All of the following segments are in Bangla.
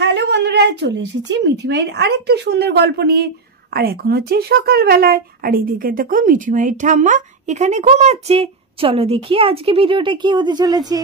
হ্যালো বন্ধুরা, চলে এসেছি মিঠিমাইয়ের আরেকটি সুন্দর গল্প নিয়ে। আর এখন হচ্ছে সকালবেলায়, আর এদিকে দেখো মিঠিমাইয়ের ঠাম্মা এখানে ঘুমাচ্ছে। চলো দেখি আজকে ভিডিওটা কি হতে চলেছে।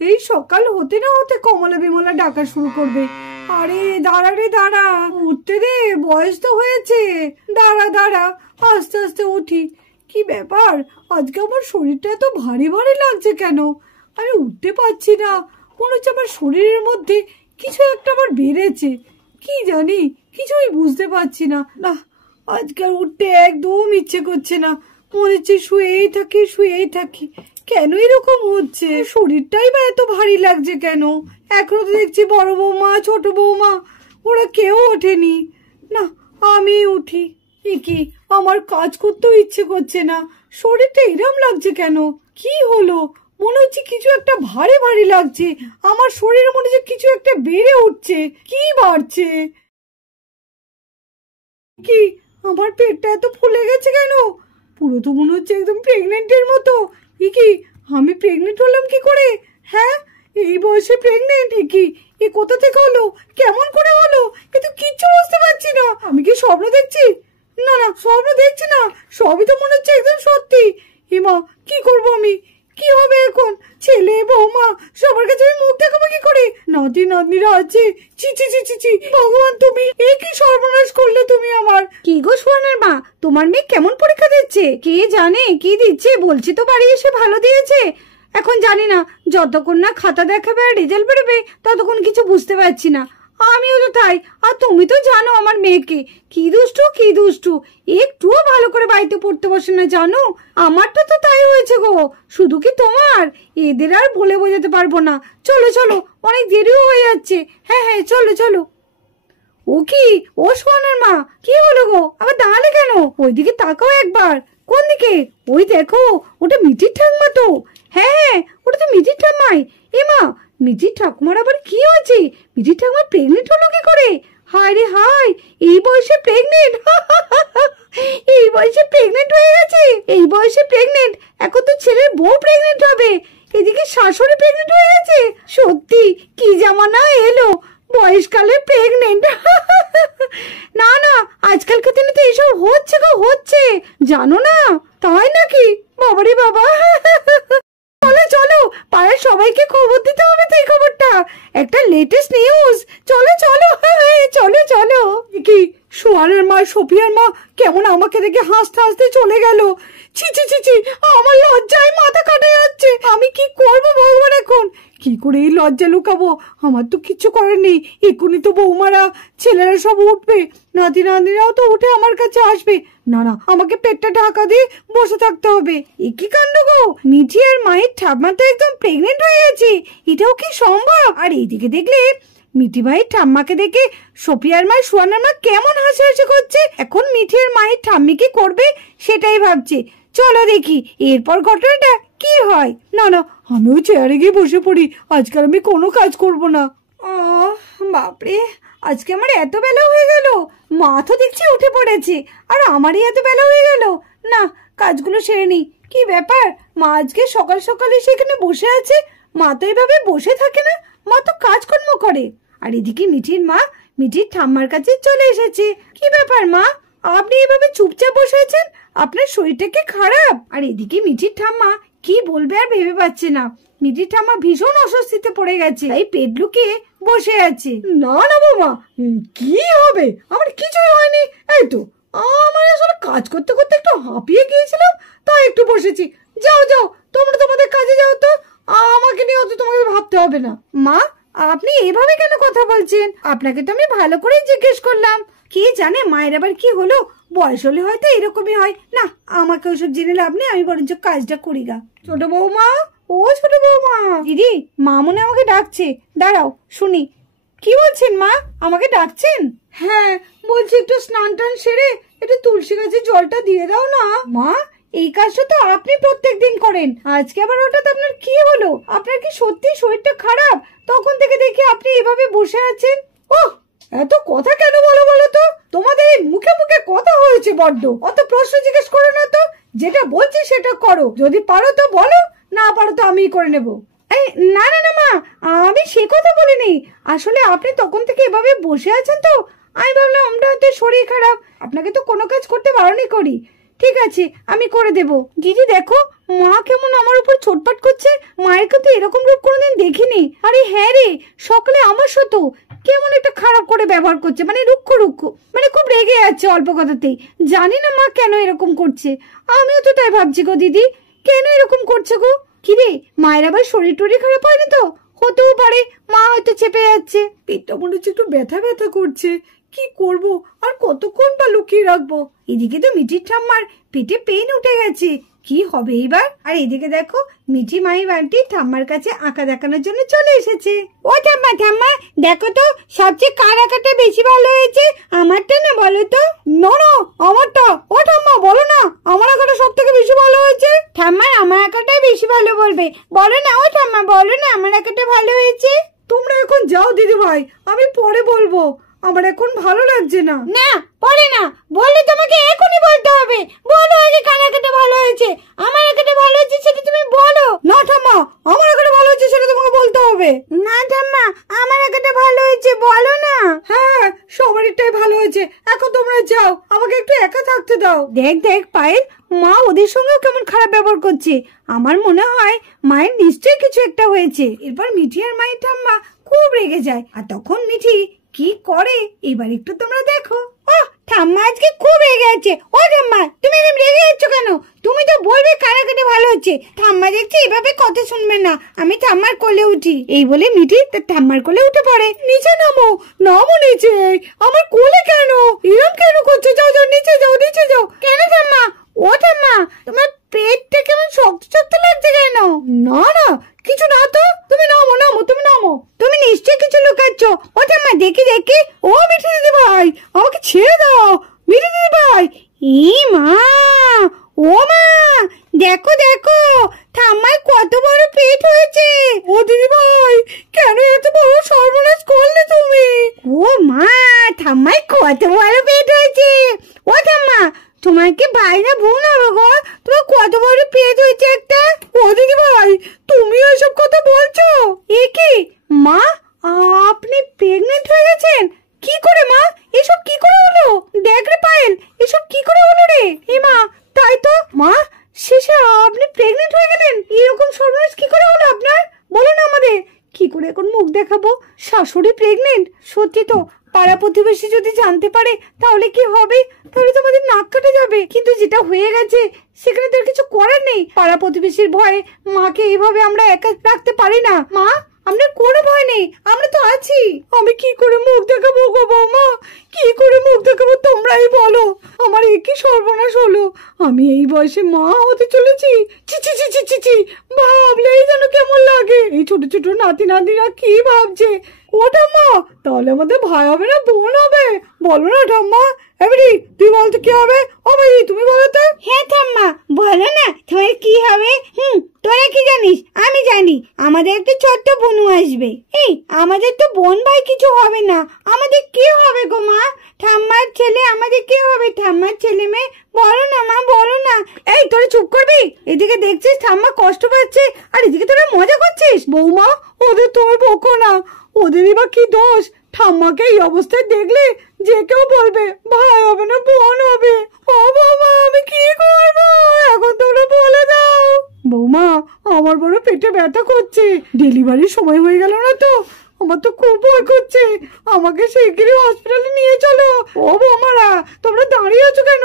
এই সকাল হতে না হতে কমলা বিমলা ডাকা শুরু করবে। আরে দাঁড়া রে দাঁড়া, উঠতে রে, বয়স তো হয়েছে। দাঁড়া দাঁড়া, আস্তে আস্তে উঠি। কি ব্যাপার, আজকে আমার শরীরটা এত ভারী ভারী লাগছে কেন? আমি উঠতে পারছি না, মনে হচ্ছে আমার শরীরের মধ্যে কিছু একটা আবার বেড়েছে। কি জানি, কিছুই বুঝতে পারছি না। না, আজকাল উঠতে একদম ইচ্ছে করছে না, মনে হচ্ছে শুয়েই থাকি শুয়েই থাকি। কেন এরকম হচ্ছে? শরীরটাই বা এত ভারী লাগছে কেন? এখনো তো দেখছি বড় বৌমা, ছোট বৌমা, ওরা কেউ ওঠেনি। না, আমি উঠি। কি আমার কাজ করতেও ইচ্ছে করছে না, শরীরটা এরম লাগছে কেন? কি হলো? মনে হচ্ছে কিছু একটা ভারী ভারী লাগছে আমার শরীরে, মনে হচ্ছে কিছু একটা বেড়ে উঠছে। কি বাড়ছে? কি আমার পেটটা এত ফুলে গেছে কেন? পুরো তো মনে হচ্ছে একদম প্রেগনেন্টের মতো। কি আমি প্রেগনেন্ট হলাম কি করে? হ্যাঁ, এই বয়সে প্রেগনেন্ট? এ কোথা থেকে হলো? কেমন করে হলো? কিন্তু কিচ্ছু বুঝতে পারছি না। আমি কি স্বপ্ন দেখছি? না না, স্বপ্ন দেখছি না, সবই তো মনে হচ্ছে একদম সত্যি। হিমা, কি করবো আমি? কি হবে এখন? ছেলে বৌমা সবার কাছে আমি মুখ দেখাবো কি করে? নাতি নাতনিরা আছে। চি চি চি চি চি, ভগবান তুমি এ কি সর্বনাশ করলে তুমি আমার। কি গো সোনার মা, তোমার মেয়ে কেমন পরীক্ষা দিচ্ছে? কে জানে কি দিচ্ছে, বলছি তো বাড়ি এসে ভালো দিয়েছে। এখন জানি না, যতক্ষণ না খাতা দেখাবে আর রেজাল্ট বেরোবে ততক্ষণ কিছু বুঝতে পারছি না। আমিও তো তাই। আর তুমি তো জানো আমার মেয়েকে, কি দুষ্টু কি দুষ্টু, একটুও ভালো করে বাড়িতে পড়তে বসে না জানো। আমারটা তো তাই হয়েছে গো, শুধু কি তোমার? এদের আর বলে বোঝাতে পারবো না। চলো চলো, অনেক দেরিও হয়ে যাচ্ছে। হ্যাঁ হ্যাঁ, চলো চলো। ও কি, ও সোনার মা, কি হলো গো? আবার দাঁড়ালে কেন? ওইদিকে তাকাও একবার। কোন দিকে? ওই দেখো, ওটা মিঠির ঠাকুমা তো। হ্যাঁ হ্যাঁ, ওটা তো মিঠির ঠাকুমাই। এ মা, মিঠির ঠাকুমার আবার কি হয়েছে? মিঠির ঠাকুমা প্রেগনেন্ট হলো কি করে? হায় রে হায়, এই বয়সে প্রেগনেন্ট! এই বয়সে প্রেগনেন্ট হয়ে গেছে, এই বয়সে প্রেগনেন্ট। এখন তো ছেলের বউ প্রেগনেন্ট হবে, এদিকে শাশুড়ি প্রেগনেন্ট হয়ে গেছে। সত্যি কি জামানা এলো, বয়সকালে প্রেগনেন্ট! না না, আজকালকার দিনে তো এসব হচ্ছে গো, হচ্ছে, জানো না? তাই নাকি? বাবারে বাবা! চলো চলো, পাড়ার সবাইকে খবর দিতে হবে তো এই খবরটা, একটা লেটেস্ট নিউজ। চলো চলো চলো চলো। কি সোয়ানের মা, সোফিয়ার মা কেমন আমাকে দেখে হাসতে হাসতে চলে গেল। ছি ছি ছি ছি, আমার লজ্জায় মাথা কাটা যাচ্ছে। আমি কি করবো ভগবান এখন? কি করে এই লজ্জা লুকাবো? আমার তো কিচ্ছু করার নেই। এক্ষুনি তো বৌমারা ছেলেরা সব উঠবে, নাতি নাতিরাও তো উঠে আমার কাছে আসবে। না না, আমাকে পেটটা ঢাকা দিয়ে বসে থাকতে হবে। এ কি কাণ্ড গো, মিঠি আর মায়ের ঠাম্মা তো একদম প্রেগনেন্ট হয়ে গেছে, এটাও কি সম্ভব? আর এইদিকে দেখলে মিঠি মায়ের ঠাম্মাকে দেখে সোফিয়ার মা, সোয়ানার মা কেমন হাসাহাসি করছে। এখন মিঠি আর মায়ের ঠাম্মি কি করবে সেটাই ভাবছে। চলো দেখি এরপর ঘটনাটা কি হয়। না না, আমিও চেয়ারে গিয়ে বসে পড়ি, আজকাল আমি কোনো কাজ করব না। বাপরে, আজকে আমার এত বেলা হয়ে গেল। মা তো দেখছি উঠে পড়েছে, আর আমারই এত বেলা হয়ে গেল। না, কাজগুলো সেরে নি। কি ব্যাপার, মা আজকে সকাল সকাল এসে এখানে বসে আছে? মা তো এভাবে বসে থাকে না, মা তো কাজকর্ম করে। আর এদিকে মিঠির মা মিঠির ঠাম্মার কাছে চলে এসেছে। কি ব্যাপার মা, আপনি এভাবে চুপচাপ বসে আছেন? আপনার শরীরটা কি খারাপ? আর এদিকে মিঠির ঠাম্মা কি বলবে আর ভেবে পাচ্ছে না। মিঠির ঠাম্মা ভীষণ অস্বস্তিতে পড়ে গেছে, তাই পেট লুকিয়ে বসে আছে। না না বৌমা, কি হবে? আমার কিছুই হয়নি। এই তো আমার আসলে কাজ করতে করতে একটু হাঁপিয়ে গিয়েছিলাম, তাই একটু বসেছি। যাও যাও, তোমরা তোমাদের কাজে যাও তো, আমাকে নিয়ে অত তোমাকে ভাবতে হবে না। মা, আপনি এভাবে কেন কথা বলছেন? আপনাকে তো আমি ভালো করে জিজ্ঞেস করলাম। কে জানে মায়ের আবার কি হলো, বয়স হলে হয়তো এরকমই হয়। না, আমাকে ওসব জেনে লাভ নেই, আমি বরঞ্চ কাজটা করি গা। ছোট বৌমা, ও ছোট বৌমা। দিদি, মা মনে আমাকে ডাকছে, দাঁড়াও শুনি। কি বলছেন মা, আমাকে ডাকছেন? হ্যাঁ, বলছি একটু স্নান টান সেরে একটু তুলসী গাছে জলটা দিয়ে দাও না। মা, এই কাজটা তো আপনি প্রত্যেকদিন করেন, আজকে আবার হঠাৎ আপনার কি হলো? আপনার কি সত্যি শরীরটা খারাপ? তখন থেকে দেখি আপনি এভাবে বসে আছেন। ওহ, এত কথা কেন বলো বলো তো? তোমাদের এই মুখে মুখে কথা হয়েছে বড্ড, অত প্রশ্ন জিজ্ঞেস করো না তো। যেটা বলছি সেটা করো, যদি পারো তো বলো, না পারো তো আমিই করে নেব। এই না না না মা, আমি সে কথা বলিনি। আসলে আপনি তখন থেকে এভাবে বসে আছেন তো আমি ভাবলাম আমরা হয়তো শরীর খারাপ, আপনাকে তো কোনো কাজ করতে বারণই করি। ঠিক আছে আমি করে দেব। দিদি দেখো মা কেমন আমার উপর ছোটপাট করছে, মায়ের কিন্তু এরকম রূপ কোনোদিন দেখিনি। আরে হ্যাঁ রে, সকালে আমার সাথে কেমন একটা খারাপ করে ব্যবহার করছে, মানে রুক্ষ রুক্ষ, মানে খুব রেগে যাচ্ছে অল্প কথাতেই। জানি না মা কেন এরকম করছে, আমিও তো তাই ভাবছি গো দিদি, কেন এরকম করছে গো? কিরে মায়ের আবার শরীর টরীর খারাপ হয়নি তো? হতেও পারে, মা হয়তো চেপে যাচ্ছে। পেটটা মনে হচ্ছে একটু ব্যথা ব্যথা করছে, কি করব আর কতক্ষণ বা লুকিয়ে রাখবো। এদিকে তো মিঠির ঠাম্মার পেটে পেন উঠে গেছে, কি হবে এবার। আর এদিকে দেখো মিঠি মাই বান্টি ঠাম্মার কাছে আঁকা দেখানোর জন্য চলে এসেছে। ও ঠাম্মা ঠাম্মা দেখো তো সবচেয়ে কার আঁকাটা বেশি ভালো হয়েছে, আমারটা না বলো তো? না না আমারটা। ও ঠাম্মা বলো না আমার আঁকাটা সব থেকে বেশি ভালো হয়েছে। ঠাম্মা আমার আঁকাটাই বেশি ভালো বলবে, বলো না ও ঠাম্মা, বলো না আমার আঁকাটা ভালো হয়েছে। তোমরা এখন যাও দিদি ভাই, আমি পরে বলবো, আমার এখন ভালো লাগছে না। না পরে না, বললে তোমাকে এখনই বলতে হবে। বলো আগে কার আঁকাটা ভালো হয়েছে, আমার আঁকাটা ভালো হয়েছে সেটা তুমি বলো। না ঠাম্মা আমার আঁকাটা ভালো হয়েছে সেটা তোমাকে বলতে হবে। না ঠাম্মা আমার আঁকাটা ভালো হয়েছে বলো না। হ্যাঁ সবারটাই ভালো হয়েছে, এখন তোমরা যাও, আমাকে একটু একা থাকতে দাও। দেখ দেখ পায়েল, মা ওদের সঙ্গেও কেমন খারাপ ব্যবহার করছে। আমার মনে হয় মায়ের নিশ্চয়ই কিছু একটা হয়েছে। এরপর মিঠি আর মায়ের ঠাম্মা খুব রেগে যায়, আর তখন মিঠি কি করে এবার একটু তোমরা দেখো। ও ঠাম্মা আজকে খুব রেগে আছে। ও ঠাম্মা তুমি এরকম রেগে যাচ্ছ কেন? তুমি তো বলবে কারাকাটে ভালো হচ্ছে। ঠাম্মা দেখছি এভাবে কথা শুনবে না, আমি ঠাম্মার কোলে উঠি। এই বলে মিঠি তার ঠাম্মার কোলে উঠে পড়ে। নিচে নামো, নামো নিচে। আমার কোলে কেন এরকম কেন করছো? যাও যাও নিচে যাও, নিচে যাও। কেন ঠাম্মা? ও ঠাম্মা তোমার পেটটা কেমন শক্ত শক্ত লাগছে কেন? না না কিছু না তো, তুমি নামো নামো, তুমি নামো। তুমি নিশ্চয়ই কিছু লুকাচ্ছ। ও ঠাম্মা দেখি দেখি। ও মিঠি দিদি ভাই আমাকে ছেড়ে দাও। মিঠি দিদি ভাই, ই মা, ও মা দেখো দেখো ঠাম্মার কত বড় পেট হয়েছে। ও দিদি ভাই কেন এত বড় সর্বনাশ করলে তুমি? ও মা ঠাম্মার কত বড় পেট হয়েছে। ও ঠাম্মা তোমার কি ভাই না বোন হবে গো? তোমার কত বড় পেট হয়েছে একটা। ও দিদি ভাই তুমি ওইসব কথা বলছো? এ কি মা, আপনি প্রেগনেন্ট হয়ে গেছেন? কি করে মা, এসব কি করে হলো? দেখ রে পায়েল এসব কি করে হলো রে? এ মা তাই তো মা, শেষে আপনি প্রেগনেন্ট হয়ে গেলেন? এরকম সর্বনাশ কি করে হলো আপনার? বলো না আমাদের, কি করে এখন মুখ দেখাবো? শাশুড়ি প্রেগনেন্ট? সত্যি তো, পাড়া প্রতিবেশী যদি জানতে পারে তাহলে কি হবে? তাহলে তো আমাদের নাক কাটা যাবে। কিন্তু যেটা হয়ে গেছে সেখানে তো আর কিছু করার নেই। পাড়া প্রতিবেশীর ভয়ে মাকে এইভাবে আমরা একা রাখতে পারি না। মা আপনার কোনো ভয় নেই, আমরা তো আছি। আমি কি করে মুখ দেখাবো গো বৌমা, কি করে মুখ দেখাবো তোমরাই বলো। আমার একই সর্বনাশ হলো, আমি এই বয়সে মা হতে চলেছি। ছি ছি ছি ছি ছি ছি, ভাবলেই যেন কেমন লাগে। এই ছোট ছোট নাতি নাতিরা কি ভাবছে। ও ঠাম্মা তাহলে আমাদের ভাই হবে না বোন হবে? বলো না ঠাম্মা। এবারে তুই বলতো কি হবে? ও ভাই তুমি বলো তো। হ্যাঁ ঠাম্মা বলো না তোমার কি হবে? তোরা কি জানিস? আমি জানি আমাদের একটা ছোট্ট বোনু আসবে। এই আমাদের তো বোন ভাই কিছু হবে না, আমাদের কি হবে গো মা? ঠাম্মার ছেলে আমাদের কি হবে? ঠাম্মার ছেলে মেয়ে, বলো না মা বলো না। এই তোরা চুপ করবি? এদিকে দেখছিস ঠাম্মা কষ্ট পাচ্ছে আর এদিকে তোরা মজা করছিস। বৌমা ওদের তুমি বকো না, ওদেরই বা কি দোষ? ঠাম্মাকে এই অবস্থায় দেখলে যে কেউ বলবে ভাই হবে না বোন হবে। ও বৌমা আমি কি করবো এখন, তোমরা বলে দাও। বৌমা আমার বড় পেটে ব্যথা করছে, ডেলিভারির সময় হয়ে গেল না তো, আমার তো খুব ভয় করছে, আমাকে শিগগিরই হসপিটালে নিয়ে চলো। ও বৌমারা তোমরা দাঁড়িয়ে আছো কেন?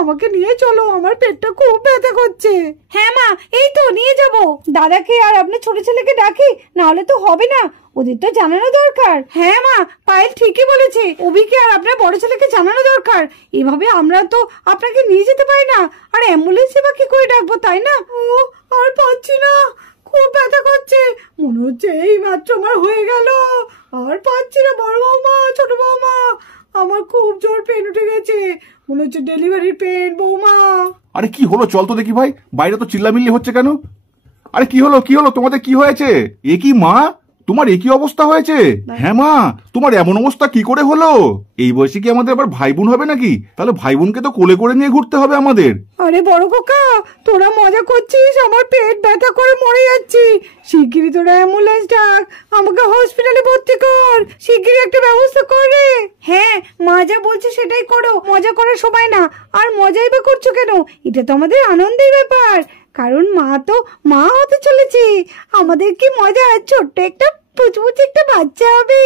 আমাকে নিয়ে চলো, আমার পেটটা খুব ব্যথা করছে। হ্যাঁ মা এই তো নিয়ে যাব। দাদাকে আর আপনার ছোট ছেলেকে ডাকি, না হলে তো হবে না, ওদের তো জানানো দরকার। হ্যাঁ মা পায়েল ঠিকই বলেছে, অভিকে আর আপনার বড় ছেলেকে জানানো দরকার। এভাবে আমরা তো আপনাকে নিয়ে যেতে পারি না, আর অ্যাম্বুলেন্স বা কি করে ডাকবো তাই না? ও আর পাচ্ছি না, খুব ব্যথা করছে, মনে হচ্ছে এই মাত্র আমার হয়ে গেল, আর পাচ্ছি না। বড় বৌমা ছোট বৌমা আমার খুব জোর পেন উঠে গেছে, মনে হচ্ছে ডেলিভারির পেন। বৌমা আরে কি হলো চল তো দেখি ভাই, বাইরে তো চিল্লামিল্লি হচ্ছে কেন? আরে কি হলো কি হলো, তোমাদের কি হয়েছে? এ কি মা তোমার একই অবস্থা হয়েছে? হ্যাঁ মা, তোমার এমন অবস্থা কি করে হলো? এই বয়সে কি আমাদের আবার ভাই বোন হবে নাকি? তাহলে ভাই বোনকে তো কোলে করে নিয়ে ঘুরতে হবে আমাদের। আরে বড় খোকা, তোরা মজা করছিস, আমার পেট ব্যথা করে মরে যাচ্ছি। শিগগিরই তোরা অ্যাম্বুলেন্স ডাক, আমাকে হসপিটালে ভর্তি কর, শিগগিরই একটা ব্যবস্থা কর রে। হ্যাঁ, মা যা বলছে সেটাই করো, মজা করার সময় না। আর মজাই বা করছো কেন? এটা তো আমাদের আনন্দের ব্যাপার, কারণ মা হতে চলেছে। আমাদের কি মজা, ছোট্ট একটা পুচপুচে একটা বাচ্চা হবে,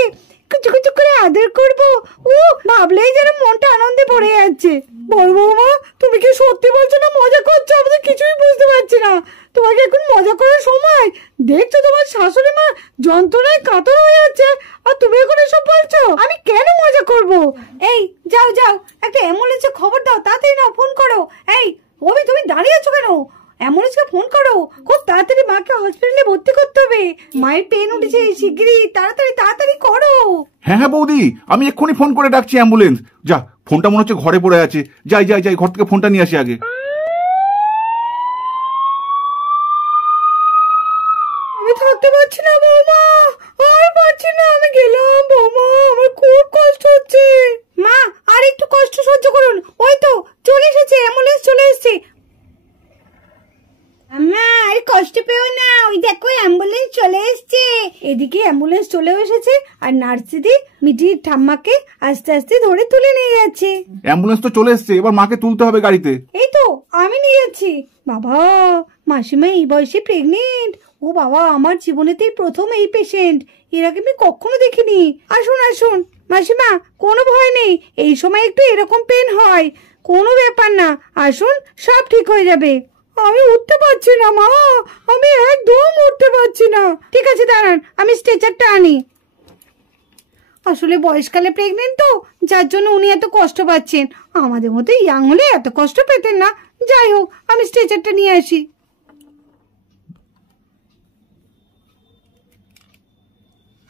কুচু কুচু করে আদর করবো। ভাবলেই যেন মনটা আনন্দে ভরে যাচ্ছে। বড় বৌমা, তুমি কি সত্যি বলছো না মজা করছো? আমাদের কিছুই বুঝতে পারছি না। তোমাকে এখন মজা করার সময়? দেখছো তোমার শাশুড়ি মা যন্ত্রণায় কাতর হয়ে যাচ্ছে, আর তুমি এখন এসব বলছো? আমি কেন মজা করব? এই যাও যাও, একটা অ্যাম্বুলেন্সে খবর দাও, তাড়াতাড়ি নাও, ফোন করো। এই ওবি, তুমি দাঁড়িয়ে আছো কেন? অ্যাম্বুলেন্সকে ফোন করো, খুব তাড়াতাড়ি মাকে হসপিটালে ভর্তি করতে হবে। মায়ের পেন উঠেছে, শিগগিরই তাড়াতাড়ি তাড়াতাড়ি করো। হ্যাঁ হ্যাঁ বৌদি, আমি এক্ষুনি ফোন করে ডাকছি অ্যাম্বুলেন্স। যা, ফোনটা মনে হচ্ছে ঘরে পড়ে আছে। যাই যাই যাই, ঘর থেকে ফোনটা নিয়ে আসি আগে। আমি থাকতে পারছি না বৌমা, আর পারছি না, আমি গেলাম। বৌমা, আমার খুব কষ্ট হচ্ছে। মা, আর একটু কষ্ট সহ্য করুন, ওই তো চলে এসেছে, অ্যাম্বুলেন্স চলে এসেছে। আম্মা, আর কষ্ট পেও না, ওই দেখো অ্যাম্বুলেন্স চলে এসেছে। এদিকে অ্যাম্বুলেন্স চলেও এসেছে, আর নার্স দিদি মিঠির ঠাম্মাকে আস্তে আস্তে ধরে তুলে নিয়ে যাচ্ছে। অ্যাম্বুলেন্স তো চলে এসছে, এবার মাকে তুলতে হবে গাড়িতে। এই তো আমি নিয়ে যাচ্ছি। বাবা, মাসিমা এই বয়সে প্রেগনেন্ট? ও বাবা, আমার জীবনেতেই প্রথম এই পেশেন্ট, এর আগে আমি কখনো দেখিনি। আসুন আসুন মাসিমা, কোনো ভয় নেই, এই সময় একটু এরকম পেন হয়, কোনো ব্যাপার না, আসুন, সব ঠিক হয়ে যাবে। আমি উঠতে পারছি না মা, আমি একদম উঠতে পারছি না। ঠিক আছে দাঁড়ান, আমি স্ট্রেচারটা আনি। আসলে বয়সকালে প্রেগনেন্ট তো, যার জন্য উনি এত কষ্ট পাচ্ছেন। আমাদের মতো ইয়াং হলে এত কষ্ট পেতেন না। যাই হোক, আমি স্ট্রেচারটা নিয়ে আসি।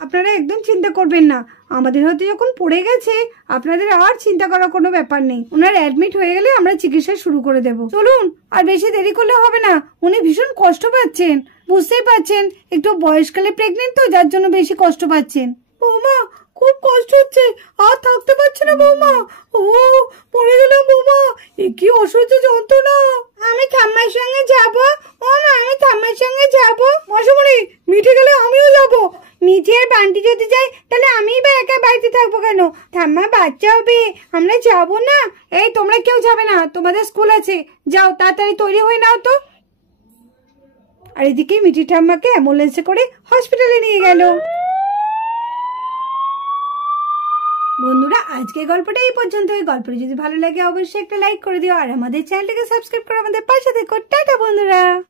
আপনারা একদম চিন্তা করবেন না, আমাদের হয়তো যখন পড়ে গেছে, আপনাদের আর চিন্তা করার কোনো ব্যাপার নেই। ওনার অ্যাডমিট হয়ে গেলে আমরা চিকিৎসা শুরু করে দেব। চলুন, আর বেশি দেরি করলে হবে না, উনি ভীষণ কষ্ট পাচ্ছেন, বুঝতেই পাচ্ছেন, একটু বয়সকালে প্রেগনেন্ট তো, যার জন্য বেশি কষ্ট পাচ্ছেন। বৌমা, খুব কষ্ট হচ্ছে, আর থাকতে পারছি না বৌমা। ও, পড়ে গেলাম বৌমা, এ কি অসহ্য যন্ত্রণা। আমি ঠাম্মার সঙ্গে যাব। ও মা, আমি ঠাম্মার সঙ্গে যাব। মশামণি, মিঠে গেলে আমিও যাব। মিঠি আর বান্টি যদি যায়, তাহলে আমিই বা একা বাড়িতে থাকবো কেন? ঠাম্মা বাচ্চা হবে, আমরা যাব না। এই তোমরা কেউ যাবে না, তোমাদের স্কুল আছে, যাও তাড়াতাড়ি তৈরি হয়ে নাও তো। আর এদিকে মিঠি ঠাম্মাকে অ্যাম্বুলেন্সে করে হসপিটালে নিয়ে গেল। বন্ধুরা, আজকের গল্পটা এই পর্যন্ত। এই গল্পটা যদি ভালো লাগে অবশ্যই একটা লাইক করে দিও, আর আমাদের চ্যানেলটাকে সাবস্ক্রাইব করে আমাদের পাশে থেকো। টাটা বন্ধুরা।